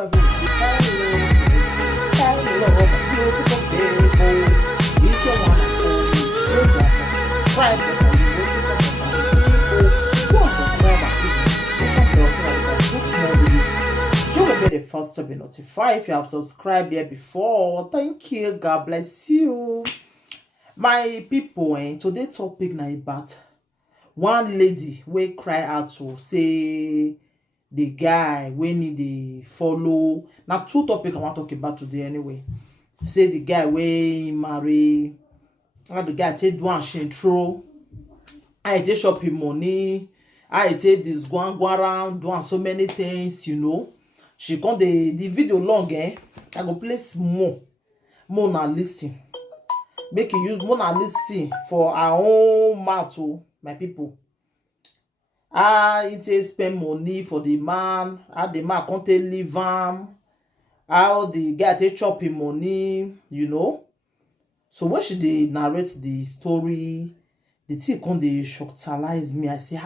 everybody. Hello, beautiful people. If you wanna call me, you can subscribe to my YouTube channel. You will be the first to be notified if you have subscribed here before. Thank you. God bless you. My people, today topic na about one lady wey cry out to say the guy wey need dey follow. Na two topic I want to talk about today anyway. Say the guy wey marry, how the guy take do one shame throw, how he take chop him money, how he take this go around doing so many things, you know. She come the video long, I go play more na listen. Make you use more na listen for our own mouth, my people. It take spend money for the man, how the man can't leave him, how the guy take chop him money, you know. So when she dey narrate the story, the thing come dey shocktalize me. I say,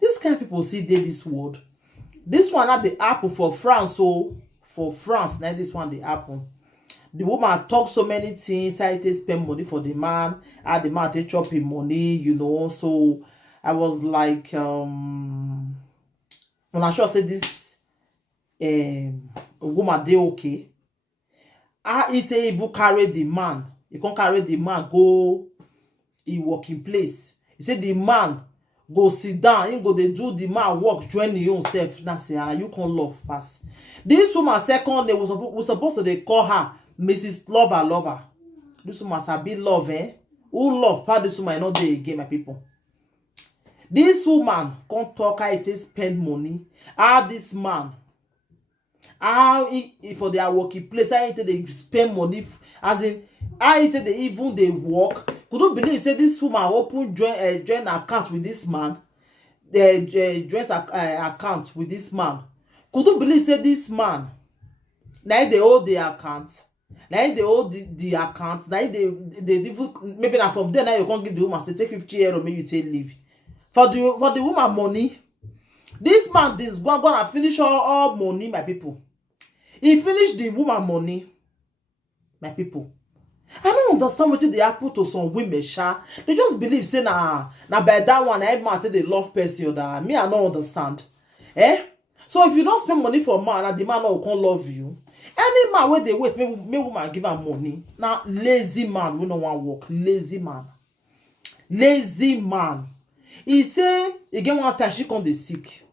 this kind of people see dey this world. This one not the happen for France, so for France, now this one dey happen. The woman talk so many things, how they spend money for the man, how the man take chop him money, you know. So I was like, when I sure say this woman dey okay. He say he carry the man, he can't carry the man go he working place. He said the man go sit down, he go dey do the man work, join his own self. Now say, you can't love pass. This woman second day we supposed to they call her Mrs. Lover. This woman sabi love, Who love part this woman not dey again, my people. This woman can't talk how it is spend money. How this man, how he for their working place, how they spend money, as in how they even they work. Could you believe say this woman open joint account with this man? The joint account with this man. Could you believe say this man now they hold the account? Now they hold the account. Now they maybe now from there now you can't give the woman say take 50 euro, maybe you take leave. For the woman money, this man this gonna finish all money, my people. He finished the woman money, my people. I don't understand what they happen to some women, sha. They just believe say na by that one every man say they love person or that. Me, I don't understand. So if you don't spend money for a man and the man no can't love you, any man where they wait, may woman give her money. Now lazy man, we no want work. Lazy man. He say again one time she come dey sick.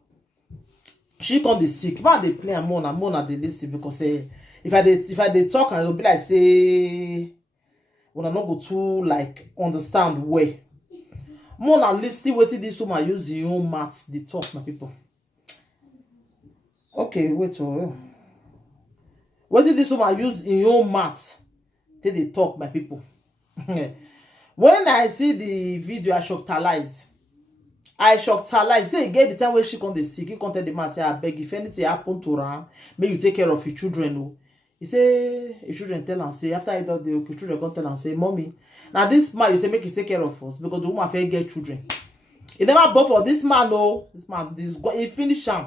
Man they play and more they listen because if I dey talk, I will be like say when I not go too like understand where. More na listen waiting this woman use your own maths they talk, my people. Okay, wait for what did this woman use in your maths? Till they talk, my people. When I see the video, I shocktalize. Say again the time when she come dey sick, he come tell the man say, I beg if anything happen to her, may you take care of your children. No. He say his children tell him say after he does the children come tell him say, mommy, now this man you say make you take care of us because the woman fair get children. He never bought for this man, no. He finish him.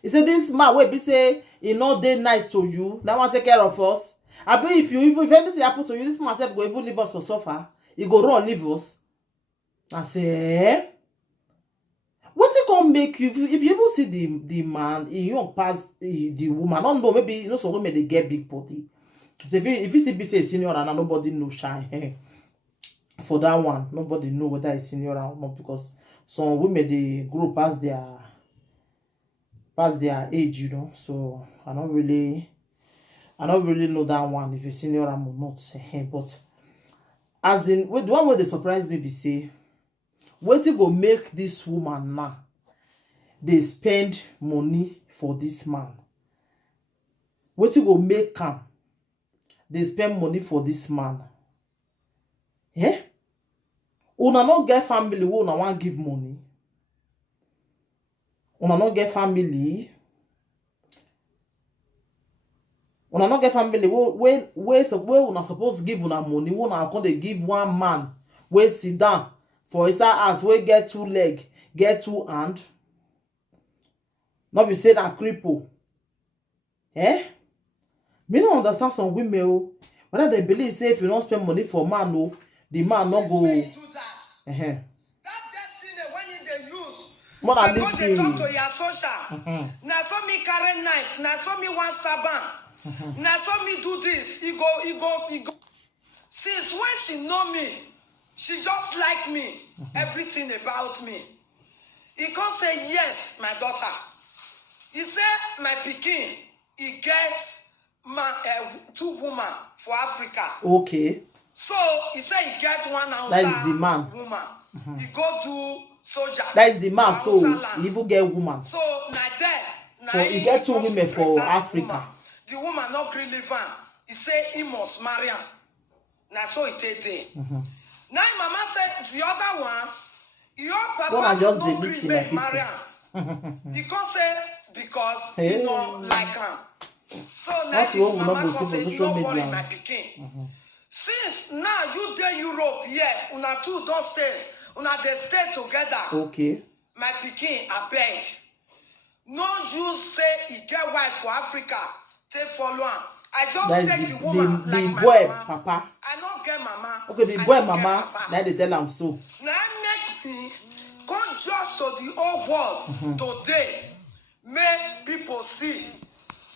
He said this man will be say he not dey nice to you. Now want take care of us. I bet if anything happen to you, this man self go even leave us for suffer. He go run leave us. I say, what it gonna make you if you even see the man he young pass the woman? I don't know, maybe you know some women they get big body. So if you see be say senior and nobody know shine for that one, nobody know whether it's senior or not because some women they grow past their age, you know. So I don't really know that one if you senior or not. But as in the one where they surprise me be say, what it go make this woman now they spend money for this man? What it go make them they spend money for this man? Una not get family who una want give money. Una not get family. Una not get family where una supposed to give una money. Una come they give one man where sit down for his ass where get 2 leg, get 2 hand. Not be say that cripple. Eh? Me don't understand some women, oh. Whether they believe, say, if you don't spend money for man, oh, the man not go. Do that. Uh-huh. That destiny when they use. What are Because they these talk things? to your social. Now so me carry knife. Now so me want saban. Now so me do this. He go. Since when she know me, she just like me. Everything about me. He can say yes, my daughter. He say my pikin. He get two women for Africa. Okay. So he said he get one Hausa That is the man. Woman. He go do soldier. That is the man, so land. he even get woman. So now there, So he get two women for Africa. Woman. The woman not really live am. He say he must marry am. Now so he take it. Now mama said the other one, your papa no gree make marry am. He can say because he no like am. So now the mama can say you no worry my pikin. Since now you dey Europe here, una two don't stay, una dey stay together. Okay. My pikin, I beg. No you say he get wife for Africa, take follow am. I just take the woman like my boy, mama. Papa. I don't get mama. Okay, the boy, mama. Now they tell him so. Now make me come just to the whole world today. Make people see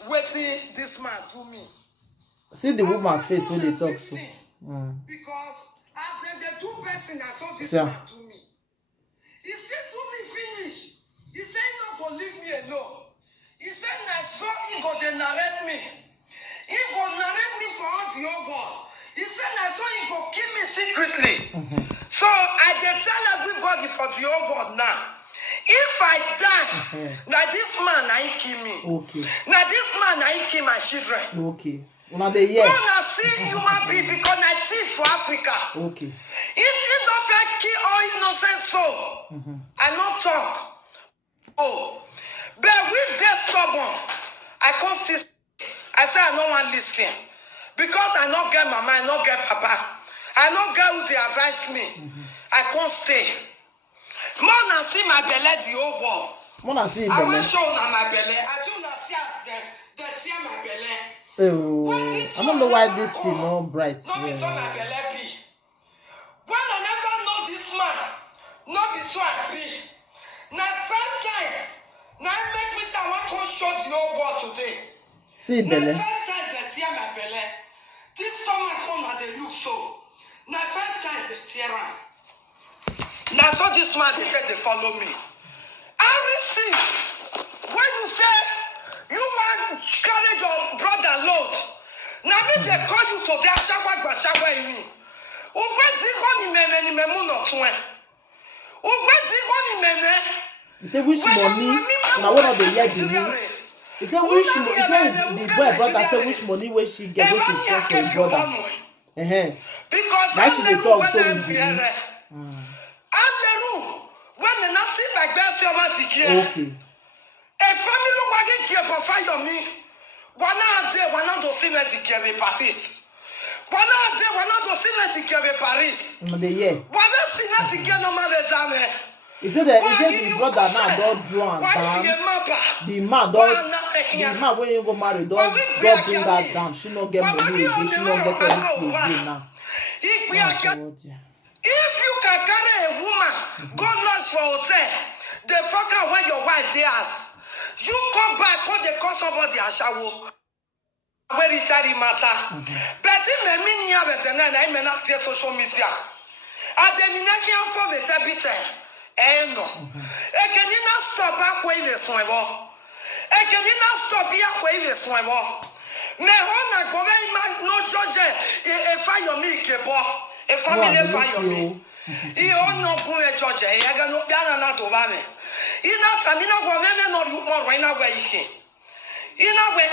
wetin this man do me. See the woman face when they talk so. Because as the two person I saw this man do me. He said to me finish. He said he not go leave me alone. He said I saw he go dey narrate me. He go narrate me for all the whole world. He said I saw he go kill me secretly. So I dey tell everybody for the whole world now. If I die, now this man I kill me. Okay. Now this man I kill my children. Okay. Una dey hear. No, na see human being because I thief for Africa. Okay. If it don't fit kill all innocent soul, I not talk. Oh, but we dey stubborn. I can't still. I say I don't want listen because I not get mama, I not get papa, I not get who they advise me. I can't stay. More than see my belly the whole world. More than see I want show on my belly. I do not see as they see my belly. Oh, I don't know why this thing no bright. Not be so my belly be. When I never know this man, not be so I be. Now first time, now make me say I want to show the whole world today. See belly. Now first time they see my belly. This stomach come and they look so. Now first time they tear am. Now so this man they say they follow me. I receive. When you say you want carry your brother load. Now me they call you to their shower in me. He said which money? Now what are they yet the He said which money? He said the boy brother said which money where she get what she spend for his brother. Because now she dey talk so in when the Nazi back there see about the gear. Okay. A family wagon gear for fight on me. One day, one of those cement gear in Paris. One day, one of those cement gear in Paris. No, the year. One cement gear no matter time. He said the brother now don't draw down. The man when you go marry don't bring that down. She not get money again. She not get anything again now. If you can carry a woman, go lodge for hotel, the fucker when your wife theirs. You come back, call they call somebody a shower. Where it matter. But in the meaning of it, and I may not get social media. At the minute for the tabita, no. I can not stop up where they swim. I can not stop here where they swim. Me hona go very much no judge a fire me kebo. A family fire me. He on no go a judge. I got no piano to run. Ina tamina go meme no you more right now where you can. Ina we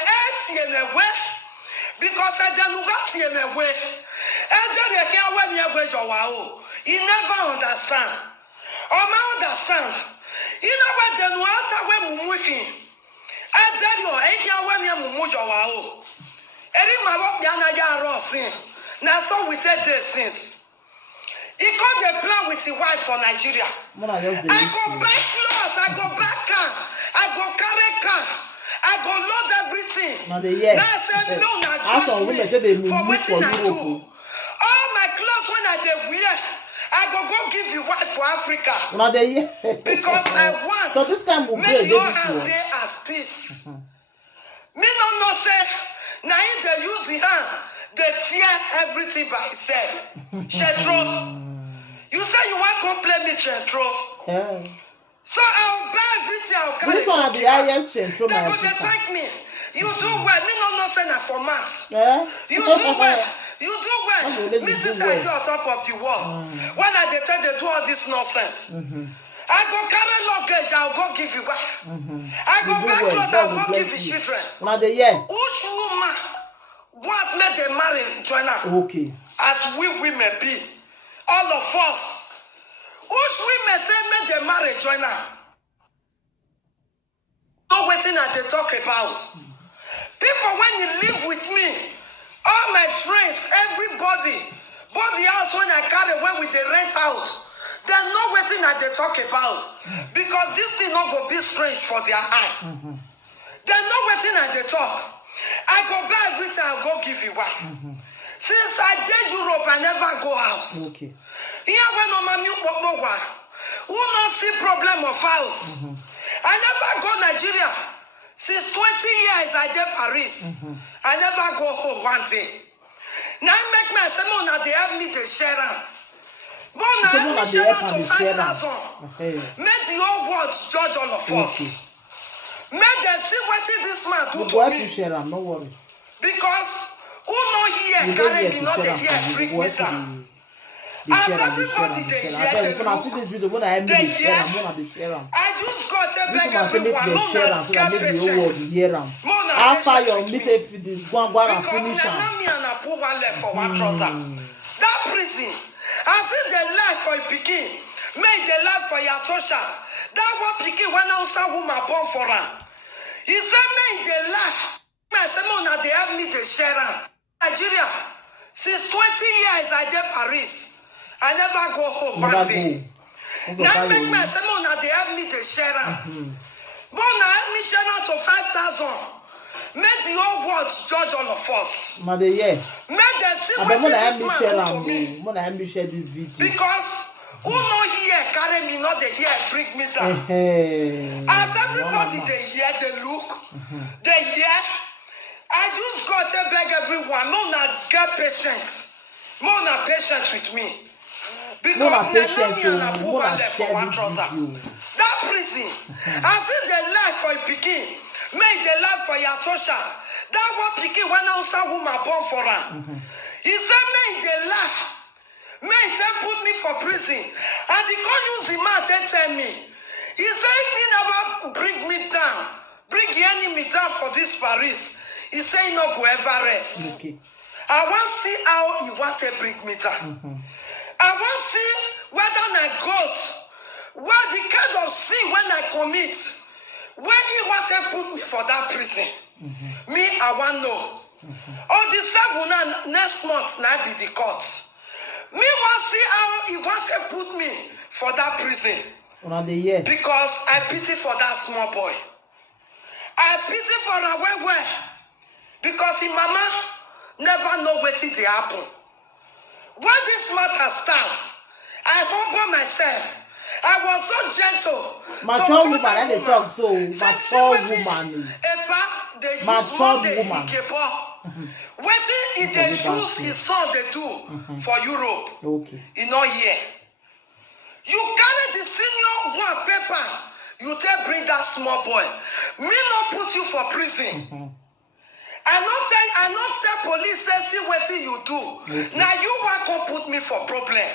in a way because I don't got in a way. And then you can't wear me away your wow. You never understand. Or my understand. You know what the water when moving. And then you ain't wear me a mujo wow. Any my work yana ya rosin. Now so we take this since. He got the plan with his wife for Nigeria. I go buy clothes, I go buy car, I go carry car, I go load everything. Now they yeah. Now I say no, na As some trust me women say they move for for wetin I do. Europe. All my clothes when I dey wear, I go give you wife for Africa. Now they yeah. Because I want So this time will make play your this hands one. dey as peace. Me no know say na him dey use the hand dey tear everything by himself. Chetro, you say you wan come play me Chetro. Yeah. So I'll buy everything, I'll carry. This one are the highest Centro, They my go dey sister. thank me. You do well. Me no know say na for math. Yeah. You do well. You do I'm well. gonna let Me you this do I well. do on top of the wall. When I dey tell they do all this nonsense. I go carry luggage, I'll go give you back. I go You do buy well. clothes, God I'll will go give bless you you. children. Now they yeah. Which woman want make them marry join her? Okay. As we women be, all of us. Which women say make them marry join her? No waiting at they talk about. People when you live with me, all my friends, everybody, both the house when I carry when we the rent house, they know waiting that they talk about. Because this thing not go be strange for their eye. They know waiting that they talk. I go buy everything, I'll go give you one. Since I did Europe, I never go house. Okay. Here when no mommy who not see problem of house. I never go Nigeria. Since 20 years I did Paris. I never go home one day. Now make me say no, now they have me to share am. But now So I now me they share help am am to dey share am. 5,000. Okay. Make the whole world judge all of us. Okay. Make them see what this man do We to go help me. you share am, no worry. Because who no here You don't carry here me to not share the here am. bring You go me help down. the As share am, everybody the dey share am. hear, I beg dey if una see look, this video, when I help me they the share am, hear. una dey share am. I just got to This beg one say make everyone, they no share am na so that get make the whole world patience. hear am. No na After patience your with meet me. if this go and Because finish na am. me and I put one leg for one trouser. That prison, I see the life for a pikin, make the life for your social. That one pikin when outside woman born for her. He said make the life. I say no na they have me to share am. Nigeria, since 20 years I did Paris. I never go home Never one go. day. What's Now up, make me Ayo? say no na they have me to share am. But now help me share out to 5,000. Make the whole world judge all of us. Now they yeah. Make them see I what beg when I help this me man share do am, to me. when I help me share this video. Because who no here carry me, not the here bring me down. As everybody they hear, they look, they hear. I just got to beg everyone, no na get patience. More na patience with me. Because More na na patience, me and I put more na one leg for share one this trouser. video. That prison, I see the life for a pikin, make the life for your social. That one pikin when outside woman born for her. He said make the life, make them put me for prison. And he can't use the man they tell me. He said if he never bring me down, bring the enemy down for this Paris, he said he not go ever rest. Okay. I want to see how he want to bring me down. I want to see whether I got what the kind of sin when I commit, when he want to put me for that prison. Me, I want to know. On the 7th next month, now be the court. Me want to see how he want to put me for that prison. Una dey hear. Because I pity for that small boy. I pity for her well. Because his mama never know wetin dey happen. When this matter starts, I humble myself. I was so gentle. Mature woman, and they talk so. Mature woman. Mature woman. Wetin he dey use his son dey do for Europe. Okay. He no hear. You carry the senior one paper, you take bring that small boy. Me no put you for prison. I not tell police say see wetin you do. Okay. Now you want to put me for problem.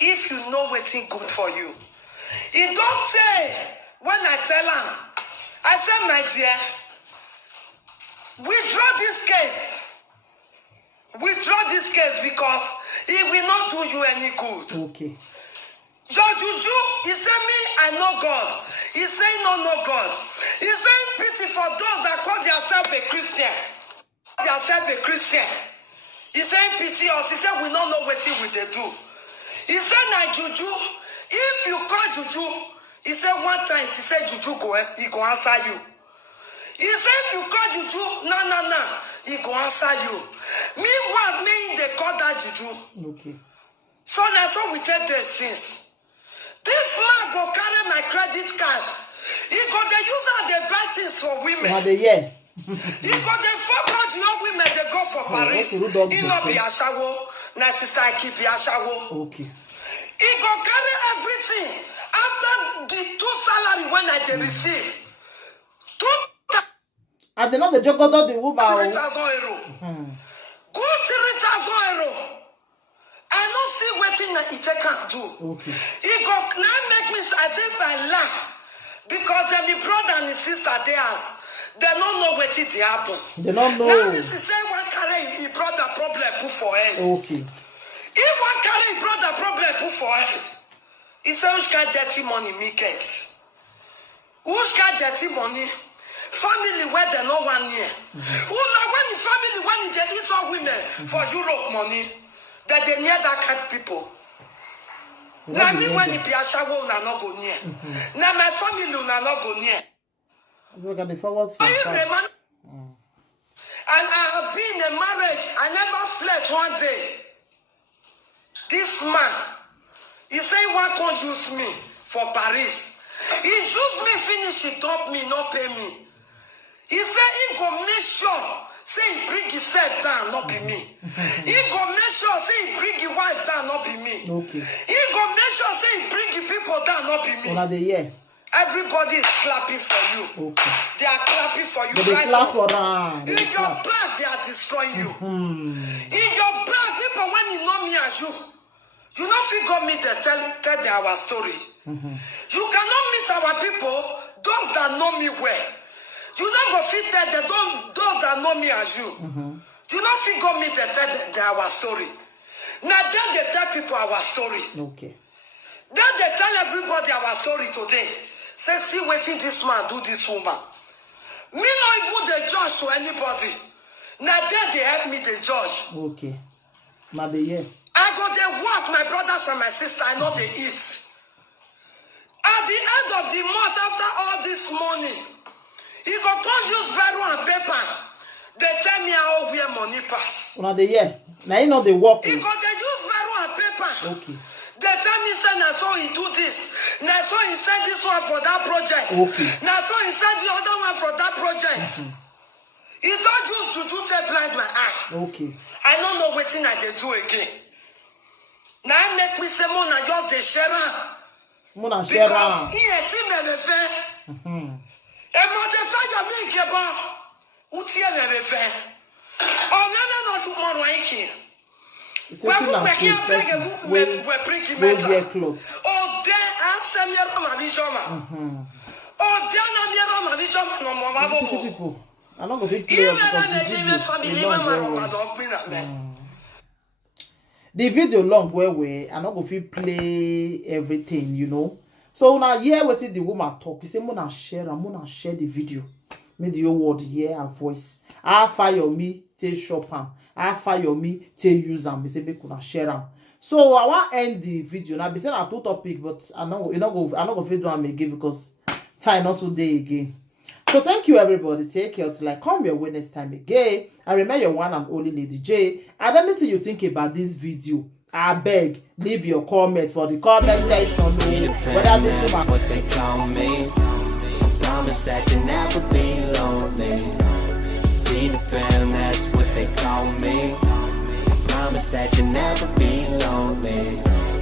If you know wetin good for you. He don't say when I tell him, I say my dear, withdraw this case. Withdraw this case because it will not do you any good. Okay. Your juju, he say me, I know God. He say no God. He say pity for those that call themselves a Christian. Themselves a Christian. He say pity us. He say we don't know what we they do. He say na juju. If you call juju, he say one time he say juju go he go answer you. He say if you call juju, he go answer you. Meanwhile, me they call that juju. Okay. So that's what we take this since. This man go carry my credit card. He go they use how they buy things for women. Now the year. He go they fuck out the young women they go for Paris. He no be ashawo. Na sister I keep ashawo. Okay. He go carry everything after the 2 salary when I they receive. 2 And they know the job got the woman. 3,000 euro. Good 3,000 euro. I don't see what it can do. Okay. He go now make me as if I laugh. Because then my brother and his sister theirs, they don't know what it happen. They don't know. Now this is say one carry his brother problem put for head. Okay. If one carry his brother problem put for head, he say which kind dirty money me get? Which kind dirty money? Family where they no one year. Who know when the family when they eat all women for Europe money, that they near that kind of people. Now me when it be a shower una not go near. Now my family una not go near. Look at the forward. Are you remember? And I have been in a marriage. I never fled one day. This man, he say he want to use me for Paris. He use me finish, he dump me, not pay me. He say he go make sure, say he bring himself down, not be me. He go make sure, say he bring his wife down, not be me. Okay. He go make sure, say he bring his people down, not be me. Now the year. Everybody is clapping for you. Okay. They are clapping for you. They Right clap now. for them. In your back, they are destroying you. In your back, people, when you know me as you not figure me to tell them our story. You cannot meet our people, those that know me well. You not go fit tell them those that know me as you. You not figure me to tell them our story. Now then they tell people our story. Okay. Then they tell everybody our story today. Say, see waiting this man do this woman. Me not even the judge to anybody. Now then they help me the judge. Okay. Now the year. I go they work, my brothers and my sister, I know they eat. At the end of the month, after all this money, he go come use barrel and paper. They tell me how where money pass. Now the year. Now you know the work. He go they use barrel and paper. Okay. They tell me, say, now so he do this. Now so he said this one for that project. Okay. Now so he said the other one for that project. He don't use to do to blind my eye. Okay. I don't know what thing I they do again. Now make me say, Mona just the share. Mona share. Because he a team me fair. And more the fact that me give up. Uti me fair. Oh, never not do more like When we wear clothes. Oh, there I send me my vision. Oh, there na my vision no more. People, I'm not going to play the video long where I'm not going to play everything, you know. So now here what the woman talk, he say Mona share the video. Make the whole world hear her voice. I fire me to shop am. I fire me to use am. Me say make una share am. So I want end the video. Now be saying a two topic, but I'm not gonna do am again because time not today again. So thank you everybody. Take care till I come your way next time again. I remember your one and only Lady J. And anything you think about this video, I beg leave your comment for the comment section. Whether this is what they call me. Promise that you never be lonely. Be the fam, that's what they call me. Promise that you never be lonely.